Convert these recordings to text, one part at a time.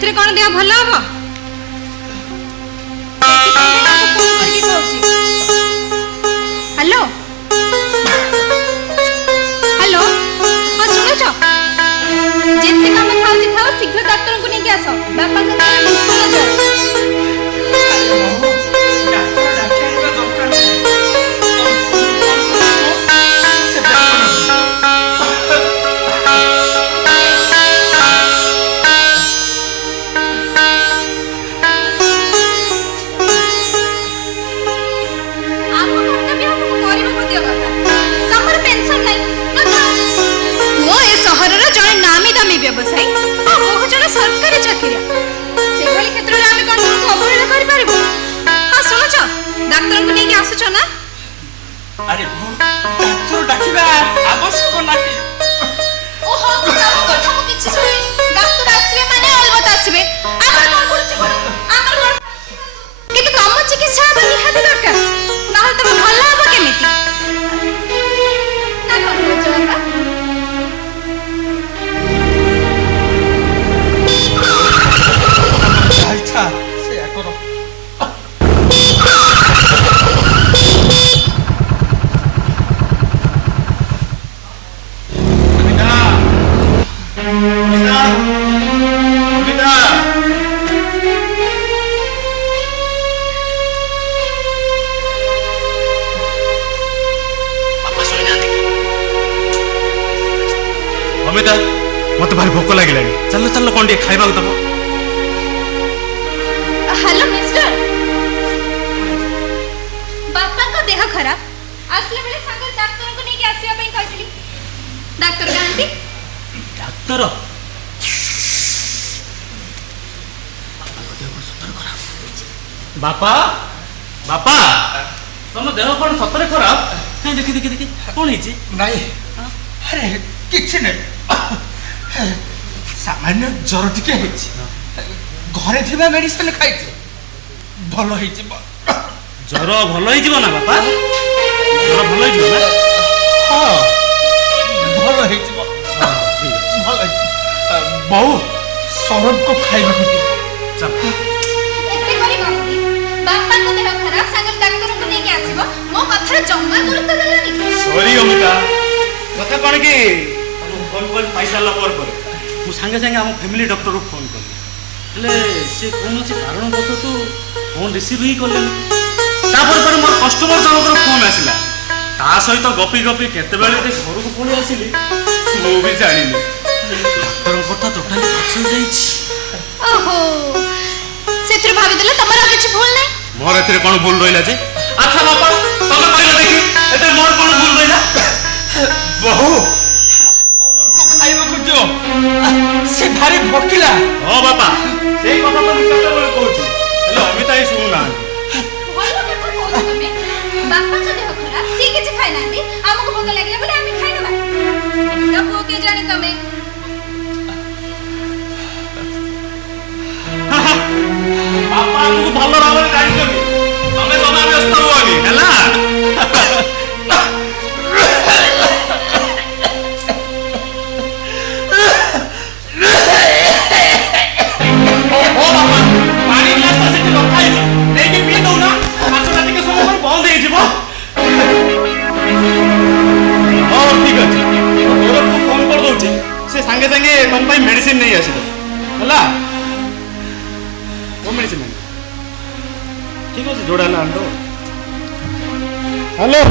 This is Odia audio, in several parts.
से कौन देह भल हम हेलो हेलो हाँ शुणुच जिते कम था शीघ्र डाक्तर को लेकिन आस बापा व्यवसायी जन सरकारी चाकरिया से क्षेत्र में आम कौन तुमको अवहेला कर हाँ शुणुच डाक्तर को लेकिन आसुच ना अरे डाक्तर डाकिबा आवश्यक नाही ओहो कथा मु किछि सुनी डाक्तर आसीबे माने अलबत आसीबे आमर कोन करछि आमर कोन किंतु कम चिकित्सा बा निहाती दरकार नहल तब भल हबो केमिति ना कोन करछ बाबा से करो अमिता मत भारी भोक लगे चल चल कौन टे खाइबा दब हेलो मिस्टर बापा को देह खराब आसले बेले सागर डाक्टर को नहीं आसीबा पई कहली डाक्टर गांधी डाक्तर बापा बापा तुम देह कौन सतरे खराब कहीं देखी देखी देखी कौन है नहीं अरे किछि नहीं सामान्य ज्वर टिके घरे थिबा मेडिसिन खाइछि भल होई जिवो ज्वर भल होई जिवो ना बापा ज्वर भल होई जिवो ना हां भल होई जिवो हां ठीक है भल होई बहु सौरभ को खाइबा को चल एते करी कहली बापा को देह खराब सागर डाक्टर को लेके आसीबो मो कथा जम्मा गुरुत्व देलानी सॉरी अमिता कथा कोन की फोन कॉल पैसा ला पर मु संगे संगे हम फैमिली डॉक्टर को फोन कर ले से कौन से कारण बस तो फोन रिसीव ही करले तापर पर मोर कस्टमर जनकर फोन आसिला ता सहित गपी गपी केते बेले ते घर को पळी आसिली मु भी जानिनी डॉक्टर कथा टोटली फसल जाईछि ओहो सेत्र भाबी देले तमरा किछ भूल नै मोर एथरे कोन भूल रहिला जे अच्छा बापा तमे कहलो देखि एते मोर कोन भूल रहिला बहु खाइबा को जो से भारी भकिला हां बापा सेई कथा तो केते बेले कहूछि हेलो अमिता ही सुनु ना भलो कथा कहू तमे बापा को देह खराब सी किछ खाइ नांदी हमको भोक लागिला बोले हम खाइ नबा इतना को के जाने तमे बापा हमको भलो भाବରେ जानिछबी तमे जमा व्यस्त होनी हैला संगे संगे तुम मेडिसिन नहीं आस वो मेडिसिन ठीक अच्छे जोड़ा ना हेलो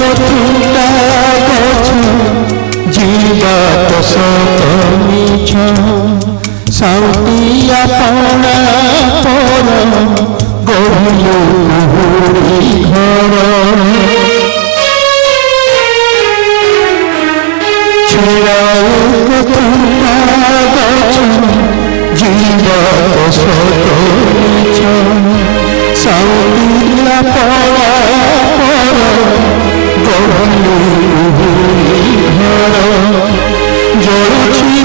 कथुटा गछ जीवा तो सत मिछ साउटिया पणा पर गहिलु कुहुरी घर छुड़ाए कथुटा गछ जीवा तो सत मिछ साउटिया पणा पर गहिलु कुहुरी घर जड़ुछि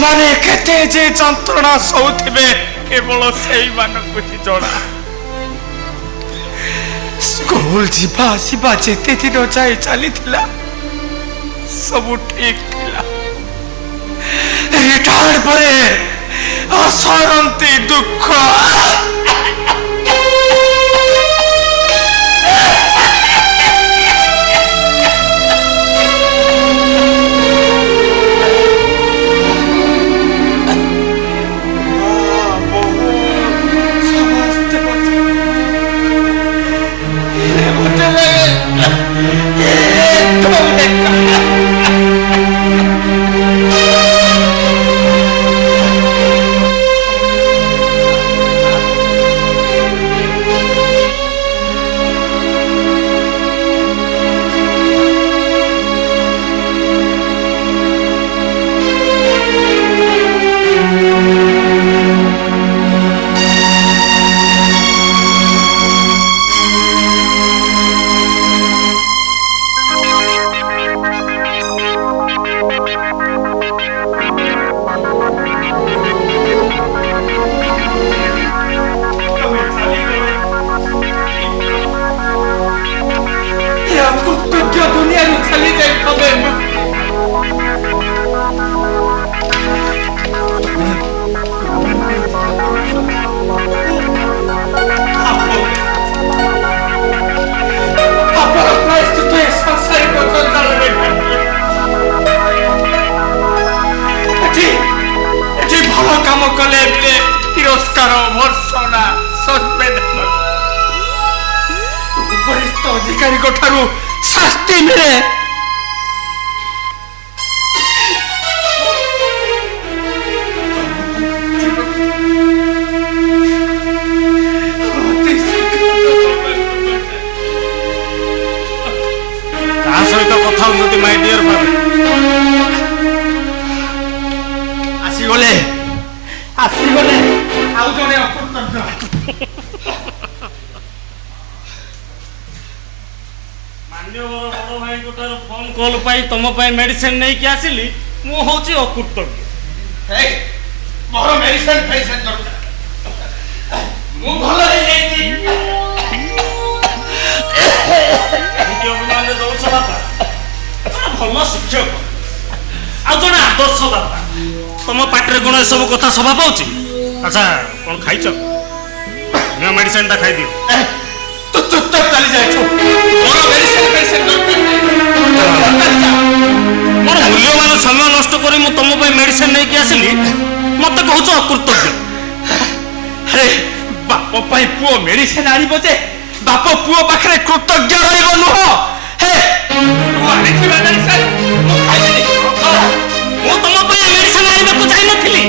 ସେମାନେ କେତେ ଯେ ଯନ୍ତ୍ରଣା ସହୁଥିବେ କେବଳ ସେଇମାନଙ୍କୁ ହିଁ ଜଣା। ସ୍କୁଲ ଯିବା ଆସିବା ଯେତେ ଦିନ ଯାଏ ଚାଲିଥିଲା ସବୁ ଠିକ ଥିଲା। ରିଟାୟାର୍ଡ ପରେ ଅସରନ୍ତି ଦୁଃଖ। ଦୁନିଆରୁ ଚାଲି ଯାଇ ତମେ ସାଂସାରିକ ଜଞ୍ଜାଳରେ ଏଠି ଭଲ କାମ କଲେ ମିଳେ ତିରସ୍କାର, ଭର୍ସନା, ସସ୍ପେଣ୍ଡ। ବରିଷ୍ଠ ଅଧିକାରୀଙ୍କ ଠାରୁ ଶାସ୍ତି ମିଳେ। କାହା ସହିତ କଥା ହଉଛନ୍ତି ମାଇ ଡିୟର ଫାଦର? ଆସିଗଲେ ଆଉ ଜଣେ ଅକର୍ତ୍ତବ୍ୟ। ମାନ୍ୟବର ବଡ଼ ଭାଇଙ୍କ ଠାରୁ ଫୋନ କଲ୍ ପାଇ ତମ ପାଇଁ ମେଡିସିନ ନେଇକି ଆସିଲି। ମୁଁ ହଉଛି ଅକୃତଜ୍ଞ। ମୋର ମେଡିସିନ ଦରକାର। ମୁଁ ଭଲ ହେଇଯାଇଛି। ଏମିତି ଅଭିମାନରେ ଦଉଛ ବାପା? ଜଣେ ଭଲ ଶିକ୍ଷକ ଆଉ ଜଣେ ଆଦର୍ଶ ବାପା, ତମ ପାଟିରେ କଣ ଏସବୁ କଥା ଶୋଭା ପାଉଛି? ଆଚ୍ଛା କଣ ଖାଇଛ? ନିଅ ମେଡିସିନଟା ଖାଇଦିଅ। ତୁ ଚୁପଚାପ ଚାଲି ଯାଇଛୁ। ମୋର ମେଡିସିନ ମୋର ମୂଲ୍ୟବାନ ସମୟ ନଷ୍ଟ କରି ମୁଁ ତମ ପାଇଁ ମେଡିସିନ ନେଇକି ଆସିଲି, ମତେ କହୁଛ ଅକୃତଜ୍ଞ। ଆରେ ବାପ ପାଇଁ ପୁଅ ମେଡିସିନ ଆଣିବ ଯେ ବାପ ପୁଅ ପାଖରେ କୃତଜ୍ଞ ରହିବ ନୁହଁ। ହେ ତୁ ଆଣିଥିବା ମେଡିସିନ ମୁଁ ଖାଇଲିନି। ମୁଁ ତମ ପାଇଁ ମେଡିସିନ ଆଣିବାକୁ ଯାଇନଥିଲି।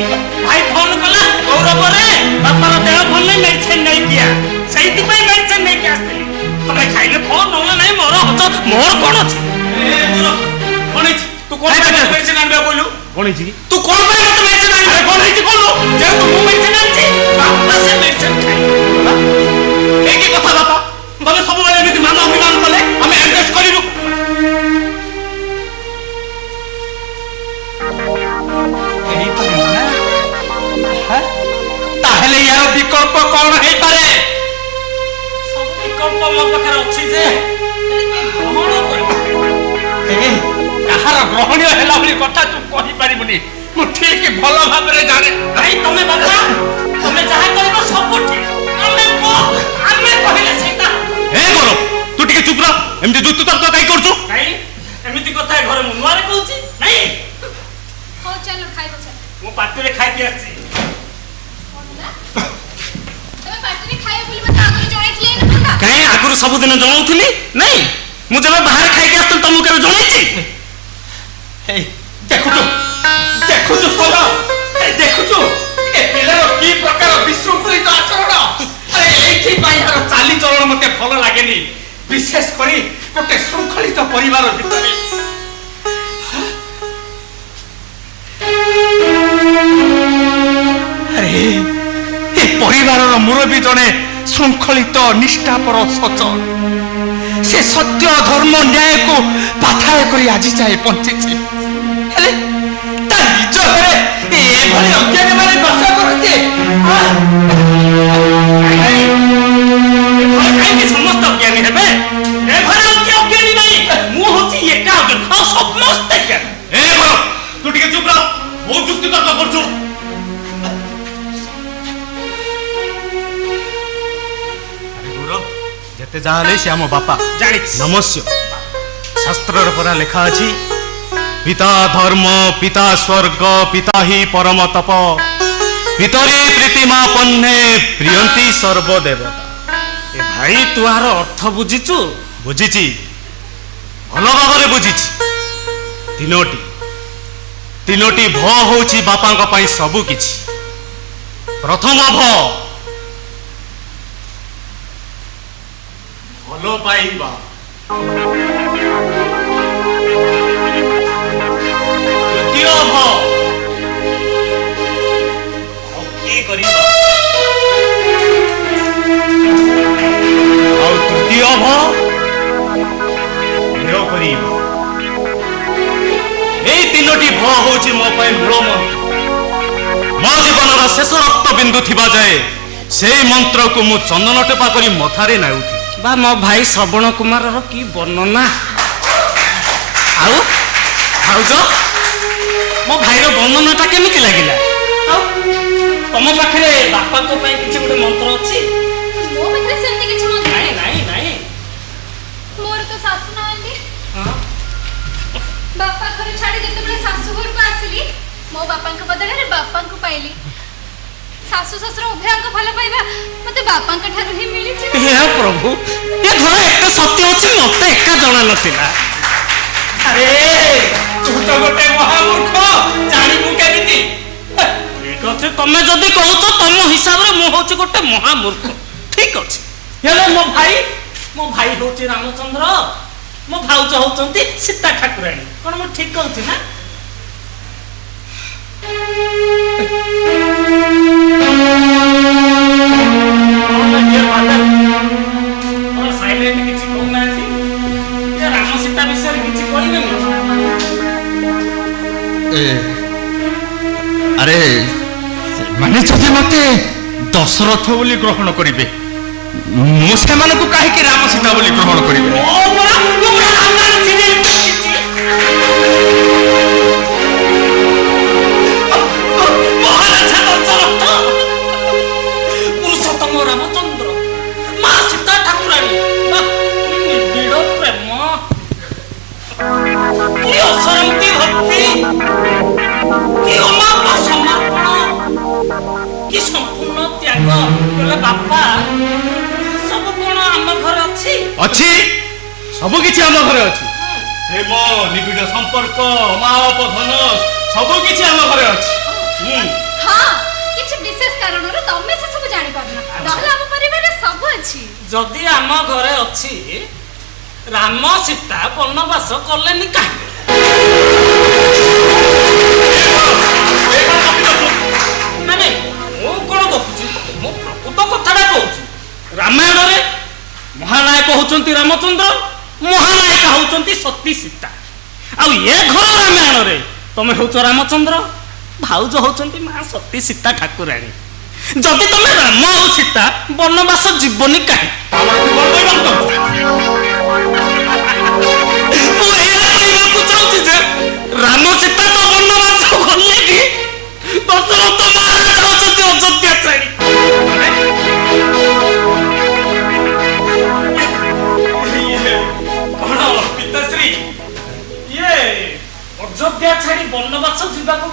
ଭାଇ ଫୋନ କଲା, ଗୌରବରେ ବାପାର ଦେହ ଭଲ ନାହିଁ, ମେଡିସିନ ନେଇକି ଆ। ସେଇଥିପାଇଁ ମେଡିସିନ ନେଇକି ଆସିଥିଲି। ତମେ ଖାଇଲେ ଫୋନ ନହେଲେ ନାହିଁ, ମୋର କଣ ଅଛି? ତୁ କଣ ମେଡିସିନ ଆଣିବାକୁ କହିଲୁ? କଣ ହେଇଛି କି? ତୁ କଣ ପାଇଁ ମତେ ମେଡିସିନ ଆଣିବା କଣ ହେଇଛି କହିଲୁ? ଯେହେତୁ ମୁଁ ମେଡିସିନ ଆଣିଛି, ବାପା ସେ ମେଡିସିନ ଖାଇବେ। ଏ କି କଥା ବାପା? ତମେ ସବୁବେଳେ ଏମିତି ମାନ ଅଭିମାନ କଲେ ଆମେ ଆଡଜଷ୍ଟ କରିବୁ। ତାହେଲେ ୟାର ବିକଳ୍ପ କଣ ହେଇପାରେ? ସବୁ ବିକଳ୍ପ ମୋ ପାଖରେ ଅଛି ଯେ ଗ୍ରହଣ କରିପାରିବି। କାହାର ଗ୍ରହଣୀୟ ହେଲା ଭଳି କଥା ତୁ କହିପାରିବୁନି। ମୁଁ ଠିକ ଭଲ ଭାବରେ ଜାଣେ। ଭାଇ ତମେ ବାପା, ତମେ ଯାହା କହିବ ସବୁ ଠିକ। ଆମେ କହିଲେ ସେଇଟା। ଏ ଗୌରବ, ତୁ ଟିକେ ଚୁପ ରହ। ଏମିତି ଯୁକ୍ତି ତର୍କ କାଇଁ କରୁଛୁ? ନାଇଁ ଏମିତି କଥା ଘରେ ମୁଁ ନୂଆରେ କହୁଛି। ନାଇଁ ହଉ ଚାଲ ଖାଇବ ଚାଲ। ମୁଁ ପାଟିରେ ଖାଇକି ଆସିଛି। କଣ ହେଲା? ତମେ ପାଟିରେ ଖାଇବ ବୋଲି ମତେ ଆଗରୁ ଜଣେଇଥିଲେ ନା? କାଇଁ ଆଗରୁ ସବୁଦିନ ଜଣାଉଥିଲି? ନାଇଁ ମୁଁ ଯେବେ ବାହାରେ ଖାଇକି ଆସିଥିଲି ତମକୁ କେବେ ଜଣେଇଛି? ଦେଖୁଛୁ ଦେଖୁଛୁ ସୋର, ଦେଖୁଛୁ ଏ ପିଲାର କି ପ୍ରକାର ବିଶୃଙ୍ଖଳିତ ଆଚରଣ। ଆରେ ଏଇଥିପାଇଁ ଏହାର ଚାଲିଚଳନ ମତେ ଭଲ ଲାଗେନି, ବିଶେଷ କରି ଗୋଟେ ଶୃଙ୍ଖଳିତ ପରିବାର ଭିତରେ। ଆରେ ଏ ପରିବାରର ମୁରବୀ ଜଣେ ଶୃଙ୍ଖଳିତ ନିଷ୍ଠାପର ସଚଳ। ସେ ସତ୍ୟ ଧର୍ମ ନ୍ୟାୟକୁ ପାଥାଳ କରି ଆଜି ଯାଏ ବଞ୍ଚିଛି। ହେଲେ ତା ନିଜ ଘରେ ଏଇଭଳି ଅଜ୍ଞାନୀ ମାନେ ଦଶା କରନ୍ତି? କାହିଁକି ସମସ୍ତେ ଅଜ୍ଞାନୀ ହେବେ? ଏ ଘରେ ଆଉ କିଏ ଅଜ୍ଞାନୀ ନାହିଁ? ମୁଁ ହଉଛି ଏକା ଅଜ୍ଞାନୀ, ଆଉ ସମସ୍ତେ ଜ୍ଞାନୀ। ଏ ଘର ତୁ ଟିକେ ଚୁପ ରହ, ବହୁତ ଯୁକ୍ତି ତର୍କ କରୁଛୁ। ଯେତେ ଯାହା ହେଲେ ସେ ଆମ ବାପା। ଜାଣିଛି। ନମସ୍ୟ। ଶାସ୍ତ୍ରରେ ପରା ଲେଖା ଅଛି, ପିତା ଧର୍ମ, ପିତା ସ୍ୱର୍ଗ, ପିତା ହି ପରମ ତପ, ପିତରି ପ୍ରୀତିମା ପହ୍ନେ ପ୍ରିୟନ୍ତି ସର୍ବଦେବତା। ଏ ଭାଇ ତୁ ଆର ଅର୍ଥ ବୁଝିଛୁ? ବୁଝିଛି, ଭଲ ଭାବରେ ବୁଝିଛି। ତିନୋଟି ଭ ହଉଛି ବାପାଙ୍କ ପାଇଁ ସବୁ କିଛି। ପ୍ରଥମ ଭ ଭଲ ପାଇବା, ଦ୍ୱିତୀୟ ଭ ଭକ୍ତି କରିବା, ଆଉ ତୃତୀୟ ଭ ଭୟ କରିବା। এই ତିନୋଟି ଭ ହଉଛି ମୋ ପାଇଁ ମୂଳମନ୍ତ୍ର। ମୋ ଜୀବନର ଶେଷ ରକ୍ତ ବିନ୍ଦୁ ଥିବା ଯାଏ ସେଇ ମନ୍ତ୍ରକୁ ମୁଁ ଚନ୍ଦନ ଟେପା କରି ମଥାରେ ନାଉଥିଲି। ବା ମୋ ଭାଇ ଶ୍ରବଣ କୁମାରର କି ବର୍ଣ୍ଣନା! ଆଉ ଭାଉଜ, ମୋ ଭାଇର ବର୍ଣ୍ଣନାଟା କେମିତି ଲାଗିଲା? ଆଉ ତମ ପାଖରେ ବାପାଙ୍କ ପାଇଁ କିଛି ଗୋଟେ ମନ୍ତ୍ର ଅଛି? ମୋ ପାଖରେ ସେମିତି କିଛି ମନ୍ତ୍ର ନାଇଁ ନାଇଁ ନାଇଁ। ମୋର ତ ଶାଶୁ ନାହାନ୍ତି। ହଁ? ବାପା ଘର ଛାଡି ଯେତେବେଳେ ଶାଶୁ ଘରକୁ ଆସିଲି, ମୋ ବାପାଙ୍କ ବଦଳରେ ବାପାଙ୍କୁ ପାଇଲି। ଶାଶୁ ଶ୍ୱଶୁର ଉଭୟଙ୍କ ଭଲ ପାଇବା ମତେ ବାପାଙ୍କ ଠାରୁ ହିଁ ମିଳିଛି। ହେ ପ୍ରଭୁ, ଏ ଘର ଏତେ ସତ୍ୟ ଅଛି ମତେ ଏକା ଜଣା ନଥିଲା। ଆରେ ତୁ ତ ଗୋଟେ ମହାମୂର୍ଖ, ଜାଣିବୁ କେମିତି? ଠିକ ଅଛି, ତମେ ଯଦି କହୁଛ ତମ ହିସାବରେ ମୁଁ ହଉଛି ଗୋଟେ ମହାମୂର୍ଖ, ଠିକ ଅଛି। ହେଲେ ମୋ ଭାଇ ହଉଛି ରାମଚନ୍ଦ୍ର, ମୋ ଭାଉଜ ହଉଛନ୍ତି ସୀତା ଠାକୁରାଣୀ। କଣ ମୁଁ ଠିକ କହୁଛି ନା? ସାଇଲେଣ୍ଟ କିଛି କହୁନାହାନ୍ତି? ରାମ ସୀତା ବିଷୟରେ କିଛି କହିବେନି? ଆରେ ସେମାନେ ଯଦି ମତେ ଦଶରଥ ବୋଲି ଗ୍ରହଣ କରିବେ, ମୁଁ ସେମାନଙ୍କୁ କାହିଁକି ରାମ ସୀତା ବୋଲି ଗ୍ରହଣ କରିବି? ପୁରୁଷୋତ୍ତମ ରାମଚନ୍ଦ୍ର, ମା ସୀତା ଠାକୁରାଣୀ, ନିବିଡ଼ ପ୍ରେମ, କି ଅସରନ୍ତି ଭକ୍ତି, କି ଅମାପ ସମର୍ପଣ, କି ସମ୍ପୂର୍ଣ୍ଣ ତ୍ୟାଗ। ବୋଲେ ବାପା, ସବୁ କଣ ଆମ ଘରେ ଅଛି? ଅଛି, ସବୁ କିଛି ଆମ ଘରେ ଅଛି। ପ୍ରେମ, ନିବିଡ଼ ସମ୍ପର୍କ, ଅମାପ ଧନ, ସବୁ କିଛି ଆମ ଘରେ ଅଛି। ହଁ, କିଛି ବିଶେଷ କାରଣରୁ ତମେ ସେ ସବୁ ଜାଣିପାରୁନ, ନହେଲେ ଆମ ପରିବାରରେ ସବୁ ଅଛି। ଯଦି ଆମ ଘରେ ଅଛି, ରାମ ସୀତା ବନବାସ କଲେନି କାହିଁକି? ମାନେ ମୁଁ କଣ କହୁଛି, ମୁଁ ପ୍ରକୃତ କଥାଟା କହୁଛି। ରାମାୟଣରେ ମହାନାୟକ ହଉଛନ୍ତି ରାମଚନ୍ଦ୍ର, ମହାନାୟିକା ହଉଛନ୍ତି ସତୀ ସୀତା। ଆଉ ଏ ଘର ରାମାୟଣରେ ତମେ ହଉଛ ରାମଚନ୍ଦ୍ର, ଭାଉଜ ହଉଛନ୍ତି ମା ସତୀ ସୀତା ଠାକୁରାଣୀ। ଯଦି ତମେ ରାମ ଆଉ ସୀତା ବନବାସ ଯିବନି କାହିଁକି? ମୁଁ ଏଇଆ କହିବାକୁ ଚାହୁଁଛି ଯେ ରାମ ସୀତା ତ ବନବାସ ଗଲେ କି ଦଶରଥ ମହାରାଜ ହଉଛନ୍ତି ଅଯୋଧ୍ୟା ଛାଡ଼ି। କଣ ପିତାଶ୍ରୀ, ଇଏ ଅଯୋଧ୍ୟା ଛାଡ଼ି ବନବାସ ଯିବାକୁ